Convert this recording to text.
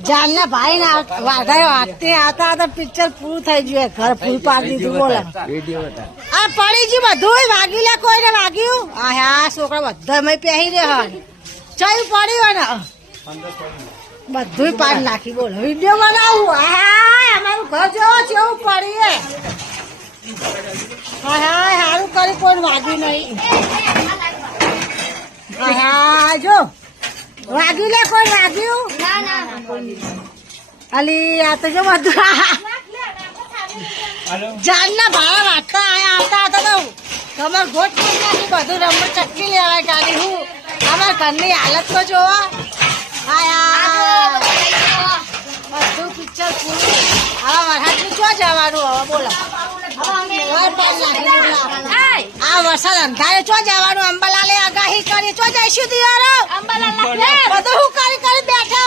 જાનના ભાઈ ને વાઘાયો હાથે આવતા હતા પિક્ચર પૂરું થઈ ગયું ઘર ફૂલ પાડી દીધું બોલો આ પડી ગયું બધું વાગી લે કોઈને વાગ્યું હા છોકરા બધા મેં પહેરી રહ્યા ચયું પડ્યું ને બધું પાડી નાખી બોલો વિડીયો બનાવું હા અમારું ઘર જેવો છે એવું પડી હા સારું કરી કોઈ વાગ્યું નહીં હા જો વાગ્યું લે કોઈ વાગ્યું અલી આ તો જો બધું જાનના ભાડા વાટતા આવતા હતા તો કમર ગોટ કરી નાખી બધું રમણ ચટકી લેવાય ગાડી હું અમારા ઘરની હાલત તો જોવા બધું પિક્ચર પૂરું હવે વરસાદ ચો જવાનું હવે બોલો આ વરસાદ અંધારે ચો જવાનું અંબાલાલે આગાહી કરી ચો જઈશું દિવારો બધું હું કરી બેઠા